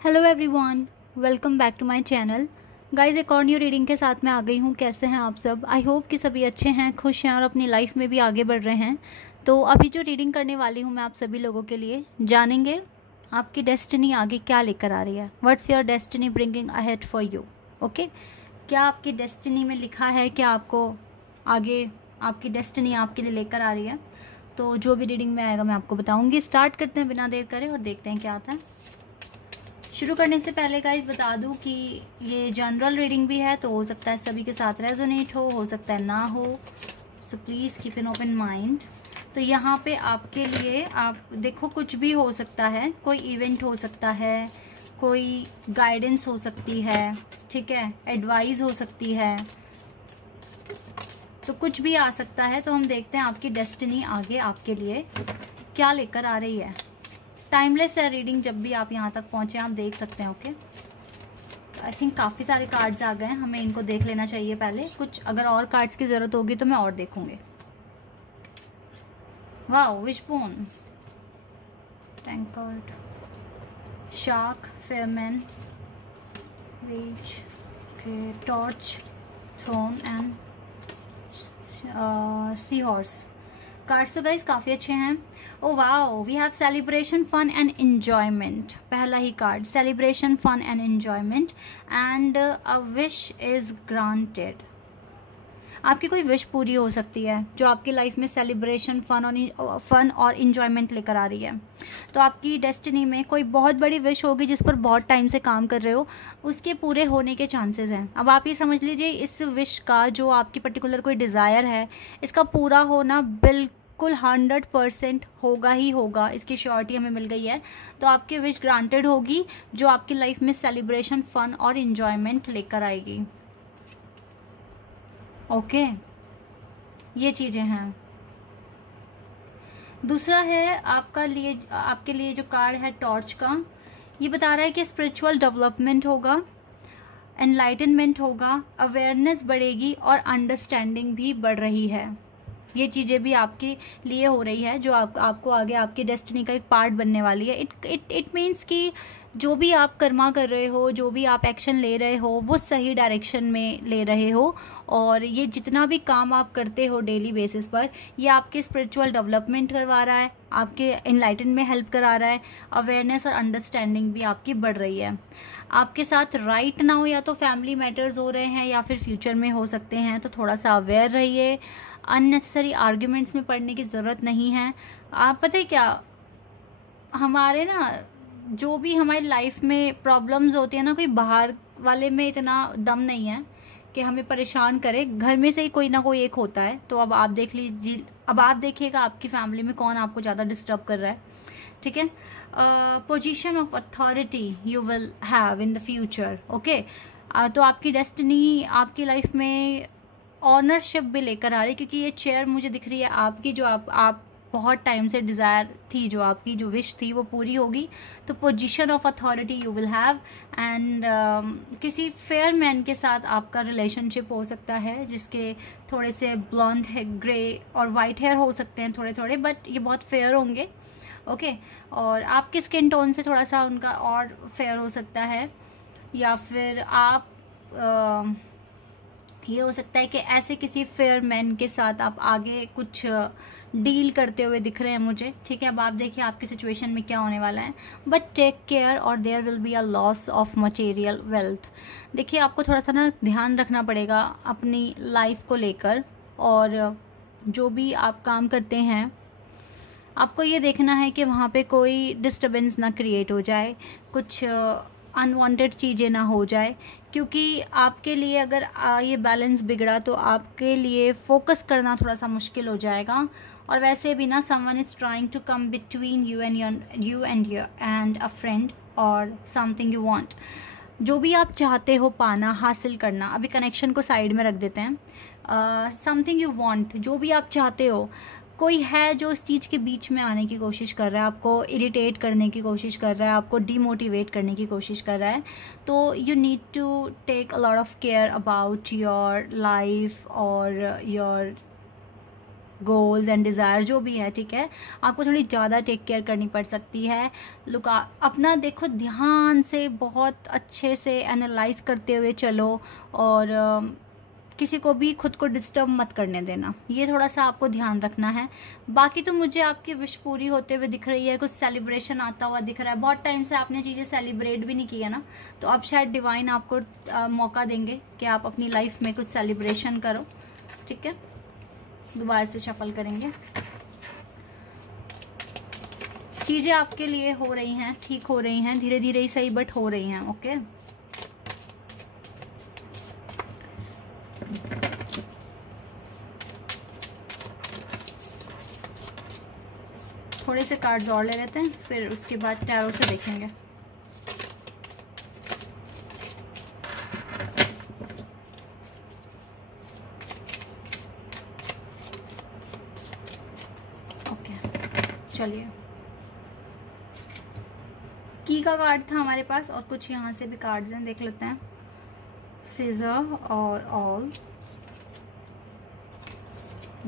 Hello everyone, welcome back to my channel. Guys, एक और new reading के साथ मैं आ गई हूँ। कैसे हैं आप सब? आई होप कि सभी अच्छे हैं, खुश हैं और अपनी लाइफ में भी आगे बढ़ रहे हैं। तो अभी जो रीडिंग करने वाली हूँ मैं आप सभी लोगों के लिए, जानेंगे आपकी डेस्टिनी आगे क्या लेकर आ रही है। What's your destiny bringing ahead for you. Okay, क्या आपकी डेस्टिनी में लिखा है, क्या आपको आगे आपकी डेस्टिनी आपके लिए लेकर आ रही है। तो जो भी रीडिंग में आएगा मैं आपको बताऊँगी। स्टार्ट करते हैं बिना देर करे और देखते हैं क्या आता है। शुरू करने से पहले गाइस बता दूं कि ये जनरल रीडिंग भी है, तो हो सकता है सभी के साथ रेजोनेट हो सकता है ना हो। So please keep an open mind. तो यहाँ पे आपके लिए, आप देखो, कुछ भी हो सकता है। कोई इवेंट हो सकता है, कोई गाइडेंस हो सकती है, ठीक है, एडवाइस हो सकती है, तो कुछ भी आ सकता है। तो हम देखते हैं आपकी डेस्टिनी आगे आपके लिए क्या लेकर आ रही है। टाइमलेस है रीडिंग, जब भी आप यहाँ तक पहुँचे आप देख सकते हैं। ओके, आई थिंक काफ़ी सारे कार्ड्स आ गए हैं, हमें इनको देख लेना चाहिए पहले। कुछ अगर और कार्ड्स की ज़रूरत होगी तो मैं और देखूंगी। Wow, wishbone, tankard, shark, ferryman, reach, torch, throne and sea horse. Cards तो गाइस काफ़ी अच्छे हैं। Oh wow, we have celebration, fun and enjoyment. पहला ही card, celebration, fun and enjoyment and a wish is granted. आपकी कोई wish पूरी हो सकती है जो आपकी लाइफ में सेलिब्रेशन, फन और इंजॉयमेंट लेकर आ रही है। तो आपकी डेस्टिनी में कोई बहुत बड़ी विश होगी जिस पर बहुत टाइम से काम कर रहे हो, उसके पूरे होने के चांसेस हैं। अब आप ये समझ लीजिए, इस विश का, जो आपकी पर्टिकुलर कोई डिज़ायर है, इसका पूरा होना बिल्कुल 100% होगा ही होगा। इसकी श्योरिटी हमें मिल गई है। तो आपकी विश ग्रांटेड होगी, जो आपकी लाइफ में सेलिब्रेशन, फन और इंजॉयमेंट लेकर आएगी। ओके, ये चीज़ें हैं। दूसरा है आपके लिए जो कार्ड है टॉर्च का, ये बता रहा है कि स्पिरिचुअल डेवलपमेंट होगा, एनलाइटनमेंट होगा, अवेयरनेस बढ़ेगी और अंडरस्टैंडिंग भी बढ़ रही है। ये चीज़ें भी आपके लिए हो रही है, जो आपको आगे आपकी डेस्टिनी का एक पार्ट बनने वाली है। इट मीन्स कि जो भी आप कर्मा कर रहे हो, जो भी आप एक्शन ले रहे हो, वो सही डायरेक्शन में ले रहे हो। और ये जितना भी काम आप करते हो डेली बेसिस पर, ये आपके स्पिरिचुअल डेवलपमेंट करवा रहा है, आपके एनलाइटन में हेल्प करा रहा है, अवेयरनेस और अंडरस्टैंडिंग भी आपकी बढ़ रही है। आपके साथ राइट नाउ या तो फैमिली मैटर्स हो रहे हैं या फिर फ्यूचर में हो सकते हैं, तो थोड़ा सा अवेयर रहिए। अननेसेसरी आर्ग्यूमेंट्स में पड़ने की ज़रूरत नहीं है। आप पता है क्या, हमारे ना, जो भी हमारी लाइफ में प्रॉब्लम्स होती है ना, कोई बाहर वाले में इतना दम नहीं है कि हमें परेशान करे। घर में से ही कोई ना कोई एक होता है। तो अब आप देख लीजिए, अब आप देखिएगा आपकी फैमिली में कौन आपको ज़्यादा डिस्टर्ब कर रहा है, ठीक है। Position of authority you will have in the future. Okay, तो आपकी डेस्टिनी आपकी लाइफ में ऑनरशिप भी लेकर आ रही है, क्योंकि ये चेयर मुझे दिख रही है आपकी, जो आप बहुत टाइम से डिज़ायर थी, जो आपकी जो विश थी वो पूरी होगी। तो position of authority you will have and किसी फेयर मैन के साथ आपका रिलेशनशिप हो सकता है, जिसके थोड़े से ब्लॉन्ड है, ग्रे और वाइट हेयर हो सकते हैं थोड़े थोड़े, बट ये बहुत फेयर होंगे। ओके, और आपके स्किन टोन से थोड़ा सा उनका और फेयर हो सकता है। या फिर आप ये हो सकता है कि ऐसे किसी फेयर मैन के साथ आप आगे कुछ डील करते हुए दिख रहे हैं मुझे, ठीक है। अब आप देखिए आपकी सिचुएशन में क्या होने वाला है। बट टेक केयर और there will be a loss of material wealth. देखिए, आपको थोड़ा सा ना ध्यान रखना पड़ेगा अपनी लाइफ को लेकर, और जो भी आप काम करते हैं आपको ये देखना है कि वहाँ पे कोई डिस्टर्बेंस ना क्रिएट हो जाए, कुछ अनवांटेड चीज़ें ना हो जाए। क्योंकि आपके लिए अगर ये बैलेंस बिगड़ा तो आपके लिए फोकस करना थोड़ा सा मुश्किल हो जाएगा। और वैसे भी ना, someone is trying to come between you and a friend और समथिंग यू वांट। जो भी आप चाहते हो पाना, हासिल करना, अभी कनेक्शन को साइड में रख देते हैं। समथिंग यू वांट, जो भी आप चाहते हो, कोई है जो इस चीज़ के बीच में आने की कोशिश कर रहा है, आपको इरिटेट करने की कोशिश कर रहा है, आपको डीमोटिवेट करने की कोशिश कर रहा है। तो you need to take a lot of care about your life और योर गोल्स एंड डिज़ायर जो भी है, ठीक है, आपको थोड़ी ज़्यादा टेक केयर करनी पड़ सकती है। लुक अपना देखो ध्यान से, बहुत अच्छे से एनालाइज करते हुए चलो, और किसी को भी खुद को डिस्टर्ब मत करने देना, ये थोड़ा सा आपको ध्यान रखना है। बाकी तो मुझे आपकी विश पूरी होते हुए दिख रही है, कुछ सेलिब्रेशन आता हुआ दिख रहा है। बहुत टाइम से आपने चीज़ें सेलिब्रेट भी नहीं किया ना, तो अब शायद डिवाइन आपको मौका देंगे कि आप अपनी लाइफ में कुछ सेलिब्रेशन करो, ठीक है। दोबारा से शफल करेंगे। चीज़ें आपके लिए हो रही हैं, ठीक हो रही हैं, धीरे धीरे ही सही, बट हो रही हैं, ओके। थोड़े से कार्ड्स और ले लेते हैं, फिर उसके बाद टैरो से देखेंगे। ओके, चलिए। की का कार्ड था हमारे पास, और कुछ यहाँ से भी कार्ड्स हैं, देख लेते हैं। सीजर और all,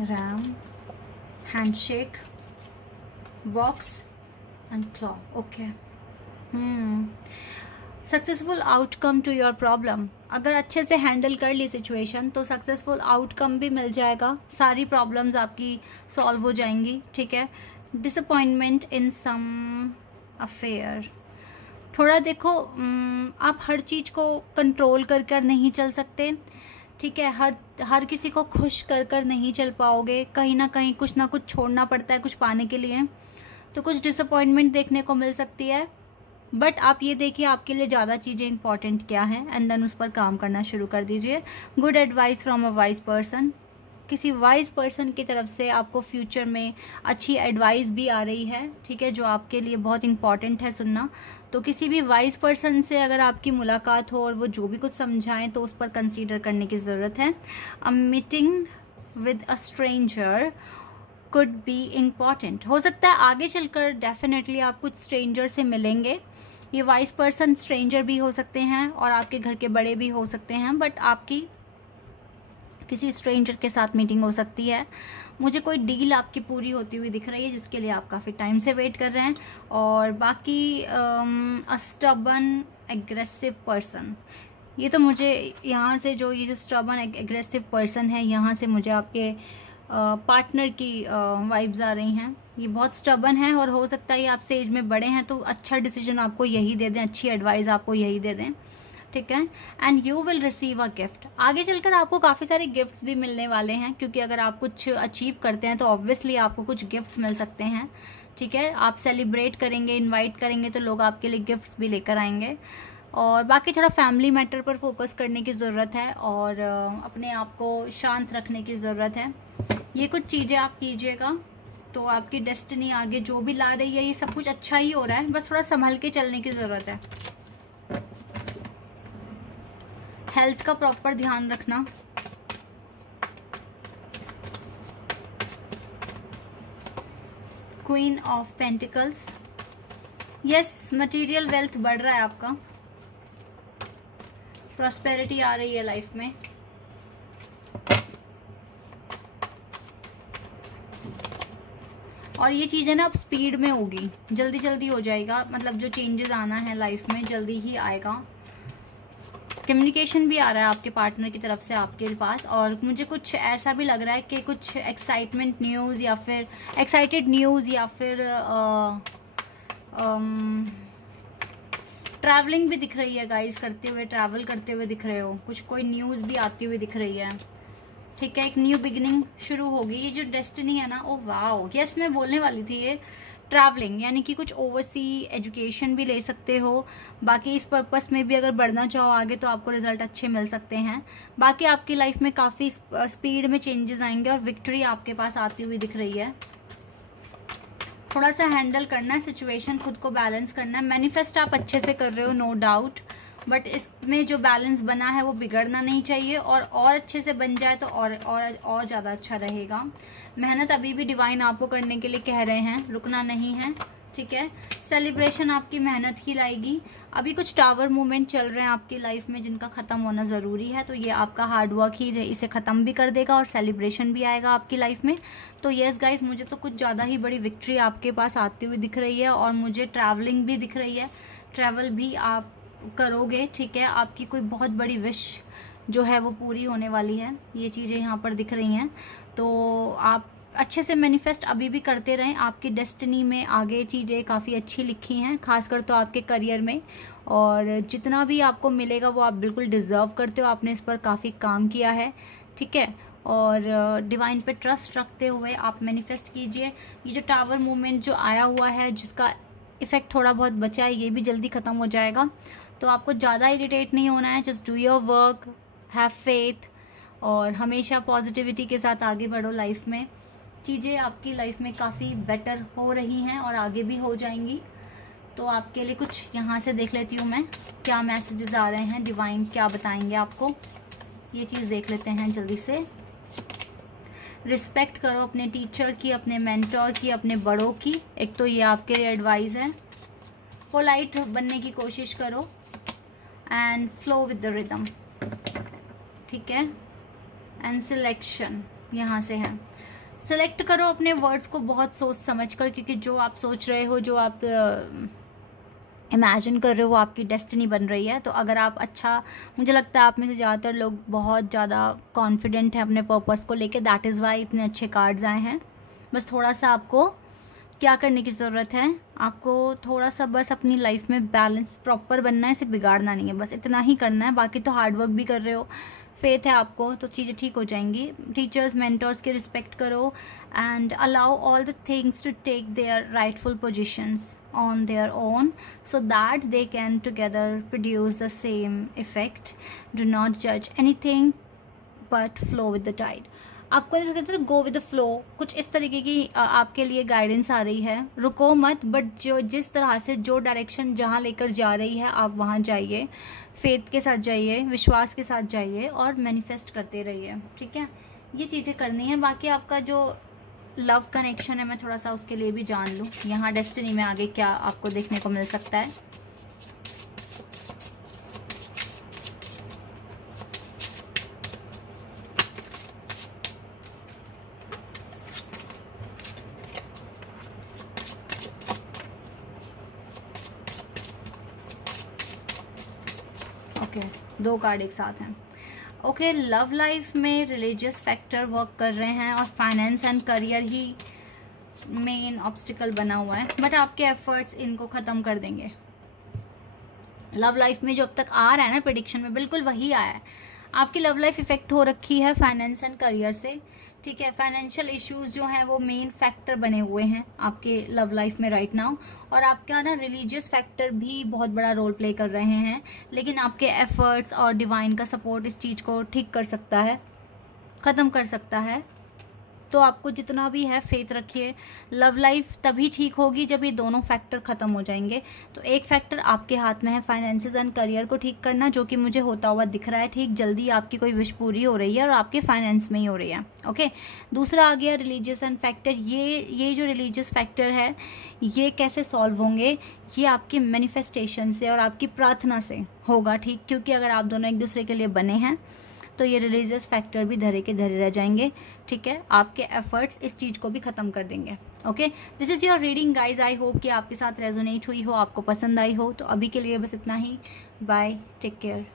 ram, handshake, box and claw, okay. Successful outcome to your problem. अगर अच्छे से हैंडल कर ली सिचुएशन तो सक्सेसफुल आउटकम भी मिल जाएगा, सारी प्रॉब्लम्स आपकी सॉल्व हो जाएंगी, ठीक है। डिसअपॉइंटमेंट इन सम अफेयर, थोड़ा देखो आप हर चीज़ को कंट्रोल कर नहीं चल सकते, ठीक है। हर किसी को खुश कर नहीं चल पाओगे, कहीं ना कहीं कुछ ना कुछ छोड़ना पड़ता है कुछ पाने के लिए, तो कुछ डिसअपॉइंटमेंट देखने को मिल सकती है। बट आप ये देखिए आपके लिए ज़्यादा चीज़ें इंपॉर्टेंट क्या हैं, एंड देन उस पर काम करना शुरू कर दीजिए। Good advice from a wise person, किसी वाइज पर्सन की तरफ से आपको फ्यूचर में अच्छी एडवाइस भी आ रही है, ठीक है, जो आपके लिए बहुत इंपॉर्टेंट है सुनना। तो किसी भी वाइज पर्सन से अगर आपकी मुलाकात हो और वो जो भी कुछ समझाएं तो उस पर कंसीडर करने की ज़रूरत है। A meeting with a stranger could be important, हो सकता है आगे चलकर डेफिनेटली आप कुछ स्ट्रेंजर से मिलेंगे। ये वाइज पर्सन स्ट्रेंजर भी हो सकते हैं और आपके घर के बड़े भी हो सकते हैं, बट आपकी किसी स्ट्रेंजर के साथ मीटिंग हो सकती है। मुझे कोई डील आपकी पूरी होती हुई दिख रही है जिसके लिए आप काफ़ी टाइम से वेट कर रहे हैं। और बाकी स्टबर्न एग्रेसिव पर्सन, ये तो मुझे यहाँ से जो ये जो स्टबर्न एग्रेसिव पर्सन है यहाँ से मुझे आपके पार्टनर की वाइब्स आ रही हैं। ये बहुत स्टबर्न है और हो सकता है ये आपसे एज में बड़े हैं, तो अच्छा डिसीजन आपको यही दे दें, अच्छी एडवाइस आपको यही दे दें, ठीक है। And you will receive a gift, आगे चलकर आपको काफ़ी सारे गिफ्ट्स भी मिलने वाले हैं, क्योंकि अगर आप कुछ अचीव करते हैं तो ऑब्वियसली आपको कुछ गिफ्ट्स मिल सकते हैं, ठीक है। आप सेलिब्रेट करेंगे, इनवाइट करेंगे तो लोग आपके लिए गिफ्ट्स भी लेकर आएंगे। और बाकी थोड़ा फैमिली मैटर पर फोकस करने की ज़रूरत है और अपने आप को शांत रखने की ज़रूरत है। ये कुछ चीज़ें आप कीजिएगा तो आपकी डेस्टिनी आगे जो भी ला रही है ये सब कुछ अच्छा ही हो रहा है, बस थोड़ा संभल के चलने की ज़रूरत है। हेल्थ का प्रॉपर ध्यान रखना। Queen of pentacles, yes, material wealth बढ़ रहा है आपका, प्रॉस्पेरिटी आ रही है लाइफ में। और ये चीज़ें ना अब स्पीड में होगी, जल्दी जल्दी हो जाएगा, मतलब जो चेंजेस आना है लाइफ में जल्दी ही आएगा। कम्युनिकेशन भी आ रहा है आपके पार्टनर की तरफ से आपके पास, और मुझे कुछ ऐसा भी लग रहा है कि कुछ एक्साइटमेंट न्यूज़ या फिर एक्साइटेड न्यूज़ या फिर ट्रैवलिंग भी दिख रही है गाइस, करते हुए, ट्रैवल करते हुए दिख रहे हो, कुछ कोई न्यूज़ भी आती हुई दिख रही है, ठीक है। एक न्यू बिगिनिंग शुरू होगी, ये जो डेस्टिनी है ना, ओ वाओ, यस, मैं बोलने वाली थी ये ट्रैवलिंग, यानी कि कुछ ओवरसी एजुकेशन भी ले सकते हो। बाकी इस पर्पस में भी अगर बढ़ना चाहो आगे तो आपको रिजल्ट अच्छे मिल सकते हैं। बाकी आपकी लाइफ में काफ़ी स्पीड में चेंजेस आएंगे और विक्ट्री आपके पास आती हुई दिख रही है। थोड़ा सा हैंडल करना है सिचुएशन, खुद को बैलेंस करना है। मैनिफेस्ट आप अच्छे से कर रहे हो, नो डाउट, बट इसमें जो बैलेंस बना है वो बिगड़ना नहीं चाहिए, और अच्छे से बन जाए तो और ज़्यादा अच्छा रहेगा। मेहनत अभी भी डिवाइन आपको करने के लिए कह रहे हैं, रुकना नहीं है, ठीक है। सेलिब्रेशन आपकी मेहनत ही लाएगी। अभी कुछ टावर मूवमेंट चल रहे हैं आपकी लाइफ में जिनका खत्म होना जरूरी है, तो ये आपका हार्डवर्क ही इसे खत्म भी कर देगा और सेलिब्रेशन भी आएगा आपकी लाइफ में। तो यस गाइस, मुझे तो कुछ ज़्यादा ही बड़ी विक्ट्री आपके पास आती हुई दिख रही है और मुझे ट्रैवलिंग भी दिख रही है, ट्रैवल भी आप करोगे, ठीक है। आपकी कोई बहुत बड़ी विश जो है वो पूरी होने वाली है, ये चीज़ें यहाँ पर दिख रही हैं। तो आप अच्छे से मैनिफेस्ट अभी भी करते रहें। आपकी डेस्टिनी में आगे चीज़ें काफ़ी अच्छी लिखी हैं, खासकर तो आपके करियर में, और जितना भी आपको मिलेगा वो आप बिल्कुल डिज़र्व करते हो। आपने इस पर काफ़ी काम किया है, ठीक है। और डिवाइन पे ट्रस्ट रखते हुए आप मैनिफेस्ट कीजिए। ये जो टावर मूवमेंट जो आया हुआ है, जिसका इफ़ेक्ट थोड़ा बहुत बचा है, ये भी जल्दी ख़त्म हो जाएगा। तो आपको ज़्यादा इरिटेट नहीं होना है। Just do your work, have faith, और हमेशा पॉजिटिविटी के साथ आगे बढ़ो लाइफ में। चीज़ें आपकी लाइफ में काफ़ी बेटर हो रही हैं और आगे भी हो जाएंगी। तो आपके लिए कुछ यहाँ से देख लेती हूँ मैं, क्या मैसेजेस आ रहे हैं, डिवाइन क्या बताएंगे आपको, ये चीज़ देख लेते हैं जल्दी से। रिस्पेक्ट करो अपने टीचर की, अपने मेंटोर की, अपने बड़ों की। एक तो ये आपके लिए एडवाइस है। पोलाइट बनने की कोशिश करो and flow with the rhythm, ठीक है। एंड सिलेक्शन यहाँ से है। सेलेक्ट करो अपने वर्ड्स को बहुत सोच समझ कर, क्योंकि जो आप सोच रहे हो, जो आप इमेजिन कर रहे हो, वो आपकी डेस्टिनी बन रही है। तो अगर आप मुझे लगता है आप में से ज़्यादातर लोग बहुत ज़्यादा कॉन्फिडेंट हैं अपने पर्पस को लेके, दैट इज़ वाई इतने अच्छे कार्ड्स आए हैं। बस थोड़ा सा आपको क्या करने की ज़रूरत है, आपको थोड़ा सा बस अपनी लाइफ में बैलेंस प्रॉपर बनना है, इसे बिगाड़ना नहीं है, बस इतना ही करना है। बाकी तो हार्डवर्क भी कर रहे हो, फेथ है आपको, तो चीज़ें ठीक हो जाएंगी। टीचर्स मेंटर्स की रिस्पेक्ट करो and allow all the things to take their rightful positions on their own so that they can together produce the same effect. Do not judge anything but flow with the tide. आपको जैसे कहते हैं go with the flow, कुछ इस तरीके की आपके लिए गाइडेंस आ रही है। रुको मत, बट जो जिस तरह से जो डायरेक्शन जहाँ लेकर जा रही है आप वहाँ जाइए, फेथ के साथ जाइए, विश्वास के साथ जाइए और मैनिफेस्ट करते रहिए, ठीक है। ये चीज़ें करनी है। बाकी आपका जो लव कनेक्शन है, मैं थोड़ा सा उसके लिए भी जान लूँ, यहाँ डेस्टिनी में आगे क्या आपको देखने को मिल सकता है। ओके, दो कार्ड एक साथ हैं। ओके, लव लाइफ में रिलीजियस फैक्टर वर्क कर रहे हैं और finance and career he main obstacle बना हुआ है, बट आपके एफर्ट्स इनको ख़त्म कर देंगे। लव लाइफ में जो अब तक आ रहा है ना प्रेडिक्शन में, बिल्कुल वही आया है। आपकी लव लाइफ इफेक्ट हो रखी है फाइनेंस एंड करियर से, ठीक है। फाइनेंशियल इश्यूज जो हैं वो मेन फैक्टर बने हुए हैं आपके लव लाइफ में राइट नाउ, और आपका ना रिलीजियस फैक्टर भी बहुत बड़ा रोल प्ले कर रहे हैं। लेकिन आपके एफर्ट्स और डिवाइन का सपोर्ट इस चीज़ को ठीक कर सकता है, ख़त्म कर सकता है। तो आपको जितना भी है फेथ रखिए। लव लाइफ तभी ठीक होगी जब ये दोनों फैक्टर ख़त्म हो जाएंगे। तो एक फैक्टर आपके हाथ में है फाइनेंसेस एंड करियर को ठीक करना, जो कि मुझे होता हुआ दिख रहा है ठीक। जल्दी आपकी कोई विश पूरी हो रही है और आपके फाइनेंस में ही हो रही है, ओके। दूसरा आ गया रिलीजियस एंड फैक्टर। ये जो रिलीजियस फैक्टर है ये कैसे सॉल्व होंगे, ये आपकी मैनिफेस्टेशन से और आपकी प्रार्थना से होगा, ठीक। क्योंकि अगर आप दोनों एक दूसरे के लिए बने हैं तो ये रिलीजियस फैक्टर भी धरे के धरे रह जाएंगे, ठीक है। आपके एफर्ट्स इस चीज़ को भी ख़त्म कर देंगे, okay. This is your reading guys. I hope कि आपके साथ रेजोनेट हुई हो, आपको पसंद आई हो। तो अभी के लिए बस इतना ही। Bye, take care.